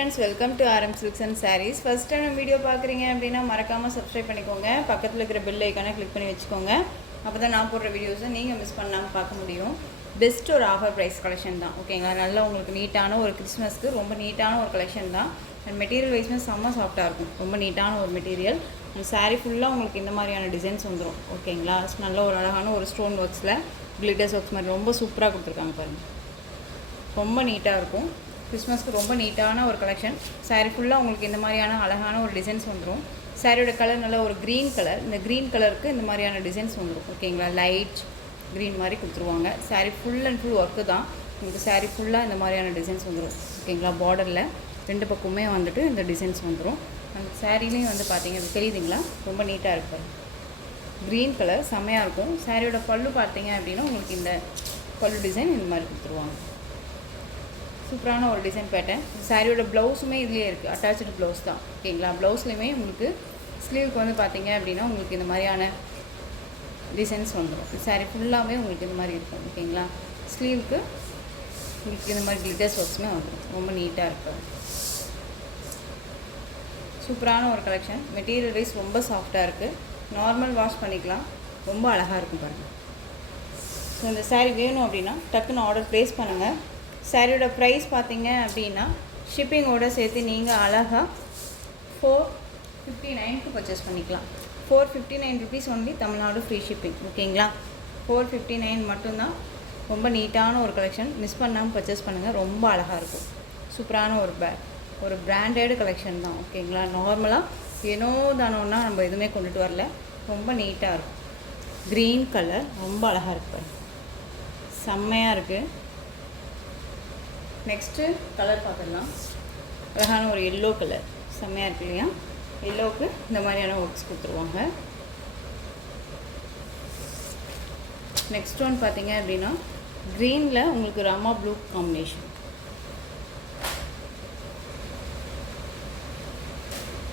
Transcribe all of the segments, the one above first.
friends, welcome to RM Silks and Sarees. First time video பார்க்குறீங்க அப்படின்னா மறக்காமல் subscribe பண்ணிக்கோங்க. பக்கத்தில் இருக்கிற பெல் ஐக்கானை கிளிக் பண்ணி வச்சுக்கோங்க. அப்போ தான் நான் போடுற வீடியோஸை நீங்கள் மிஸ் பண்ணாமல் பார்க்க முடியும். பெஸ்ட் ஒரு ஆஃபர் ப்ரைஸ் கலெக்ஷன் தான், ஓகேங்களா. நல்லா உங்களுக்கு நீட்டான ஒரு கிறிஸ்மஸ்க்கு ரொம்ப நீட்டான ஒரு கலெக்ஷன் தான். அண்ட் மெட்டீரியல் வைஸ்மே செம்ம சாஃப்டாக இருக்கும், ரொம்ப நீட்டான ஒரு மெட்டீரியல். சாரீ ஃபுல்லாக உங்களுக்கு இந்த மாதிரியான டிசைன்ஸ் வந்துடும், ஓகேங்களா. நல்ல ஒரு அழகான ஒரு ஸ்டோன் ஒர்க்ஸில் கிளிட்டர்ஸ் ஒர்க்ஸ் மாதிரி ரொம்ப சூப்பராக கொடுத்துருக்காங்க பாருங்கள். ரொம்ப நீட்டாக இருக்கும். கிறிஸ்மஸ்க்கு ரொம்ப நீட்டான ஒரு கலெக்ஷன். சாரீ ஃபுல்லாக உங்களுக்கு இந்த மாதிரியான அழகான ஒரு டிசைன்ஸ் வந்துடும். சாரியோட கலர் நல்ல ஒரு க்ரீன் கலர். இந்த க்ரீன் கலருக்கு இந்த மாதிரியான டிசைன்ஸ் வந்துடும், ஓகேங்களா. லைட் க்ரீன் மாதிரி கொடுத்துருவாங்க. Sari full and full work தான். உங்களுக்கு சாரீ ஃபுல்லாக இந்த மாதிரியான டிசைன்ஸ் வந்துடும், ஓகேங்களா. பார்டரில் ரெண்டு பக்கமே வந்துட்டு இந்த டிசைன்ஸ் வந்துடும். அந்த சாரீலையும் வந்து பார்த்தீங்க தெரியுதுங்களா, ரொம்ப நீட்டாக இருக்கும். க்ரீன் கலர் செம்மையாக இருக்கும். சாரியோட பல்லு பார்த்தீங்க அப்படின்னா உங்களுக்கு இந்த பல்லு டிசைன் இந்த மாதிரி கொடுத்துருவாங்க. சூப்பரான ஒரு டிசைன் பேட்டர்ன். சாரியோட ப்ளவுஸுமே இதுலேயே இருக்குது, அட்டாச்சு ப்ளவுஸ் தான், ஓகேங்களா. ப்ளவுஸ்லேயுமே உங்களுக்கு ஸ்லீவுக்கு வந்து பார்த்தீங்க அப்படின்னா உங்களுக்கு இந்த மாதிரியான டிசைன்ஸ் வந்துடும். சாரீ ஃபுல்லாகவே உங்களுக்கு இந்த மாதிரி இருக்கும், ஓகேங்களா. ஸ்லீவுக்கு உங்களுக்கு இந்த மாதிரி கிளிட்டர்ஸ் ஒர்க்ஸுமே வந்துடும். ரொம்ப நீட்டாக இருக்கும். சூப்பரான ஒரு கலெக்ஷன். மெட்டீரியல் வைஸ் ரொம்ப சாஃப்டாக இருக்குது. நார்மல் வாஷ் பண்ணிக்கலாம், ரொம்ப அழகாக இருக்கும் பாருங்கள். ஸோ இந்த சாரீ வேணும் அப்படின்னா டக்குன்னு ஆர்டர் ப்ளேஸ் பண்ணுங்கள். சாரியோட ப்ரைஸ் பார்த்தீங்க அப்படின்னா ஷிப்பிங்கோடு சேர்த்து நீங்கள் அழகாக 459க்கு பர்ச்சேஸ் பண்ணிக்கலாம். 459 rupees only, Tamil Nadu free shipping, ஓகேங்களா. 459 மட்டும்தான். ரொம்ப நீட்டான ஒரு கலெக்ஷன். மிஸ் பண்ணாமல் பர்ச்சேஸ் பண்ணுங்கள், ரொம்ப அழகாக இருக்கும். சூப்பரான ஒரு பிராண்டட் கலெக்ஷன் தான், ஓகேங்களா. நார்மலாக ஏனோ தானோன்னா நம்ம எதுவுமே கொண்டுட்டு வரல, ரொம்ப நீட்டாக இருக்கும். க்ரீன் கலர் ரொம்ப அழகாக இருக்குது, செம்மையாக இருக்குது. நெக்ஸ்ட்டு கலர் பார்த்துடலாம். அழகான ஒரு எல்லோ கலர் செம்மையாக இருக்கு இல்லையா. எல்லோவுக்கு இந்த மாதிரியான ஒர்க்ஸ் கொடுத்துருவாங்க. நெக்ஸ்ட் ஒன் பார்த்தீங்க அப்படின்னா க்ரீனில் உங்களுக்கு ராமா ப்ளூ காம்பினேஷன்.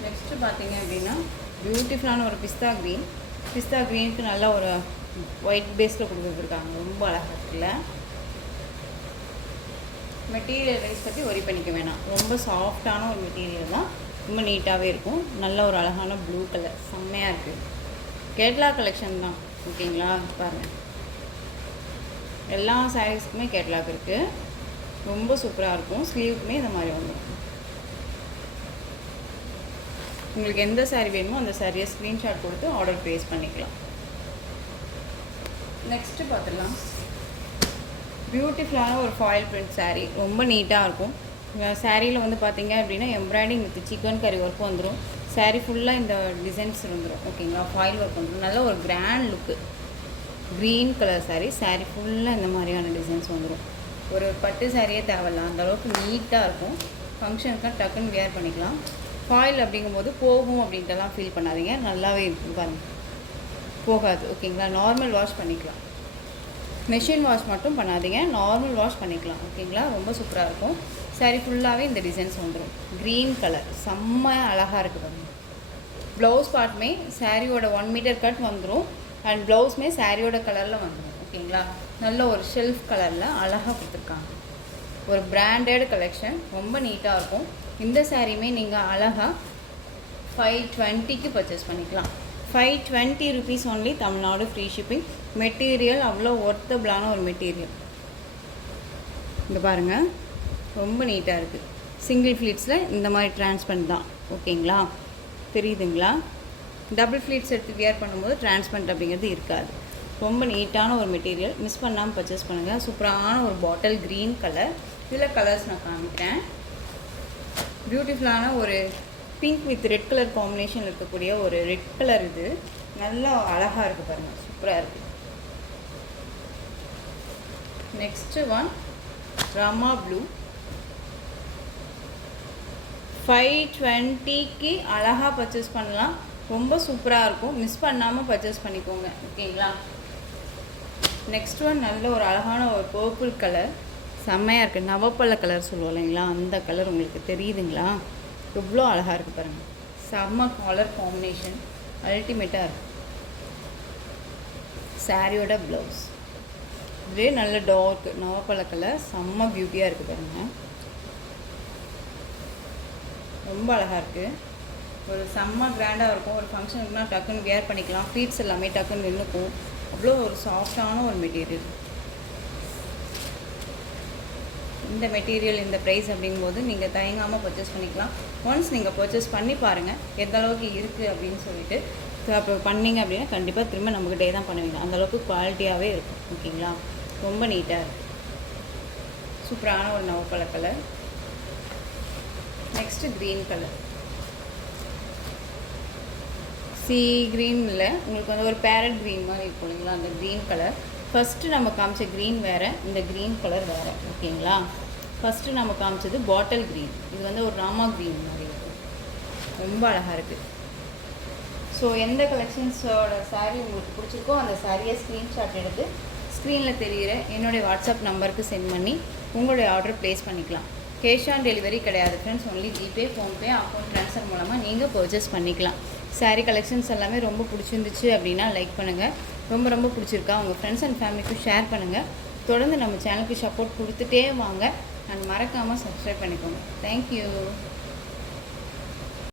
நெக்ஸ்ட்டு பார்த்தீங்க அப்படின்னா பியூட்டிஃபுல்லான ஒரு பிஸ்தா க்ரீனுக்கு நல்லா ஒரு ஒயிட் பேஸில் கொடுத்துருக்காங்க, ரொம்ப அழகாக இருக்குல்ல. மெட்டீரியல் வைஸ் பற்றி ஒரி பண்ணிக்க வேணாம், ரொம்ப சாஃப்டான ஒரு மெட்டீரியல் தான், ரொம்ப நீட்டாகவே இருக்கும். நல்ல ஒரு அழகான ப்ளூ கலர் செம்மையாக இருக்குது. கேட்லாக் கலெக்ஷன் தான், ஓகேங்களா. பாருங்கள், எல்லா சாரீஸ்க்குமே கேட்லாக் இருக்குது, ரொம்ப சூப்பராக இருக்கும். ஸ்லீவுக்குமே இந்த மாதிரி வந்துடும். உங்களுக்கு எந்த சாரீ வேணுமோ அந்த சாரியை ஸ்க்ரீன்ஷாட் கொடுத்து ஆர்டர் ப்ளேஸ் பண்ணிக்கலாம். நெக்ஸ்ட்டு பார்த்துடலாம். பியூட்டிஃபுல்லான ஒரு ஃபாயில் பிரிண்ட் சாரீ, ரொம்ப நீட்டாக இருக்கும். சாரியில் வந்து பார்த்தீங்க அப்படின்னா எம்ப்ராய்டிங் வித் சிக்கன் கறி ஒர்க் வந்துடும். சாரீ ஃபுல்லாக இந்த டிசைன்ஸ் வந்துடும், ஓகேங்களா. ஃபாயில் ஒர்க் வந்துடும். நல்ல ஒரு grand look. Green colour sari ஃபுல்லாக இந்த மாதிரியான டிசைன்ஸ் வந்துடும். ஒரு பட்டு சாரியே தேவையில்ல, அந்தளவுக்கு நீட்டாக இருக்கும். ஃபங்க்ஷனுக்கு டக்குன்னு வியர் பண்ணிக்கலாம். ஃபாயில் அப்படிங்கும்போது போகும் அப்படின்ட்டுலாம் ஃபீல் பண்ணாதீங்க, நல்லாவே இருக்கும் பாருங்கள், போகாது, ஓகேங்களா. நார்மல் வாஷ் பண்ணிக்கலாம், மெஷின் வாஷ் மட்டும் பண்ணாதீங்க, நார்மல் வாஷ் பண்ணிக்கலாம், ஓகேங்களா. ரொம்ப சூப்பராக இருக்கும். சாரீ ஃபுல்லாகவே இந்த டிசைன்ஸ் வந்துடும். க்ரீன் கலர் செம்மையாக அழகாக இருக்குது பாருங்கள். ப்ளவுஸ் பார்ட்டுமே சாரியோட 1 மீட்டர் கட் வந்துடும். அண்ட் ப்ளவுஸுமே சாரியோட கலரில் வந்துடும், ஓகேங்களா. நல்ல ஒரு ஷெல்ஃப் கலரில் அழகாக கொடுத்துருக்காங்க. ஒரு பிராண்டட் கலெக்ஷன், ரொம்ப நீட்டாக இருக்கும். இந்த சாரியுமே நீங்கள் அழகாக 520க்கு பர்ச்சேஸ் பண்ணிக்கலாம். 520 rupees only, Tamil Nadu free shipping. Material அவ்வளோ ஒர்த்தபிளான ஒரு மெட்டீரியல். இங்கே பாருங்கள், ரொம்ப நீட்டாக இருக்குது. சிங்கிள் ஃப்ளீட்ஸில் இந்த மாதிரி டிரான்ஸ்பரண்ட் தான், ஓகேங்களா. தெரியுதுங்களா. டபுள் ஃப்ளீட்ஸ் எடுத்து வியர் பண்ணும்போது டிரான்ஸ்பரண்ட் அப்படிங்கிறது இருக்காது. ரொம்ப நீட்டான ஒரு மெட்டீரியல். மிஸ் பண்ணாமல் பர்ச்சேஸ் பண்ணுங்கள். சூப்பரான ஒரு பாட்டில் க்ரீன் கலர். இதில் கலர்ஸ் நான் காமிக்கிறேன். பியூட்டிஃபுல்லான ஒரு pink with red colour combination இருக்கக்கூடிய ஒரு ரெட் கலர். இது நல்லா அழகாக இருக்குது பாருங்கள், சூப்பராக இருக்குது. Next one Rama blue. 520க்கு அழகாக பர்ச்சேஸ் பண்ணலாம், ரொம்ப சூப்பராக இருக்கும். மிஸ் பண்ணாமல் பர்ச்சேஸ் பண்ணிக்கோங்க, ஓகேங்களா. நெக்ஸ்ட் ஒன் நல்ல ஒரு அழகான ஒரு பர்பிள் கலர், செம்மையாக இருக்குது. நவப்பழ கலர் சொல்லுவோம் இல்லைங்களா, அந்த கலர் உங்களுக்கு தெரியுதுங்களா. எவ்வளோ அழகாக இருக்குது பாருங்கள். செம்ம கலர் காம்பினேஷன், அல்டிமேட்டாக இருக்குது. சாரியோட ப்ளவுஸ் இதுவே நல்ல டார்க் நவப்பழ கலர், செம்ம பியூட்டியாக இருக்குது பாருங்கள். ரொம்ப அழகாக இருக்குது. ஒரு செம்ம கிராண்டாக இருக்கும். ஒரு ஃபங்க்ஷனுக்குனா டக்குன்னு வியர் பண்ணிக்கலாம். ஃபீட்ஸ் எல்லாமே டக்குன்னு நின்றுக்கும். அவ்வளோ ஒரு சாஃப்டான ஒரு மெட்டீரியல். இந்த மெட்டீரியல் இந்த ப்ரைஸ் அப்படிங்கும்போது நீங்கள் தயங்காமல் பர்ச்சேஸ் பண்ணிக்கலாம். ஒன்ஸ் நீங்கள் பர்ச்சேஸ் பண்ணி பாருங்கள் எந்த அளவுக்கு இருக்குது அப்படின்னு சொல்லிட்டு. அப்போ பண்ணிங்க அப்படின்னா கண்டிப்பாக திரும்ப நம்மக்கிட்டே தான் பண்ணுவீங்க. அந்தளவுக்கு குவாலிட்டியாகவே இருக்கும். ஓகேங்களா? ரொம்ப நீட்டாக இருக்குது. சூப்பரான ஒரு நவப்பழ colour. Next green colour. Sea க்ரீனில் உங்களுக்கு வந்து ஒரு பேரட் க்ரீன் மாதிரி இருக்கும் இல்லைங்களா? அந்த க்ரீன் கலர். ஃபஸ்ட்டு நம்ம காமிச்ச க்ரீன் வேறு, இந்த க்ரீன் கலர் வேறு. ஓகேங்களா? ஃபஸ்ட்டு நம்ம காமிச்சது பாட்டில் க்ரீன். இது வந்து ஒரு ராமா க்ரீன் மாதிரி இருக்கும். ரொம்ப அழகாக இருக்குது. ஸோ எந்த கலெக்ஷன்ஸோட சாரீ உங்களுக்கு பிடிச்சிருக்கோ அந்த சாரியை ஸ்க்ரீன்ஷாட் எடுத்து ஸ்க்ரீனில் தெரிகிற என்னுடைய வாட்ஸ்அப் நம்பருக்கு சென்ட் பண்ணி உங்களுடைய ஆர்டர் ப்ளேஸ் பண்ணிக்கலாம். கேஷ் ஆன் டெலிவரி கிடையாது friends. Only GPay, PhonePe, account transfer மூலமாக நீங்கள் பர்ச்சேஸ் பண்ணிக்கலாம். சாரீ கலெக்ஷன்ஸ் எல்லாமே ரொம்ப பிடிச்சிருந்துச்சு அப்படின்னா லைக் பண்ணுங்கள். ரொம்ப ரொம்ப பிடிச்சிருக்கா உங்கள் ஃப்ரெண்ட்ஸ் அண்ட் ஃபேமிலிக்கும் ஷேர் பண்ணுங்கள். தொடர்ந்து நம்ம சேனலுக்கு சப்போர்ட் கொடுத்துட்டே வாங்க. அண்ட் மறக்காமல் சப்ஸ்கிரைப் பண்ணிக்கோங்க. தேங்க்யூ.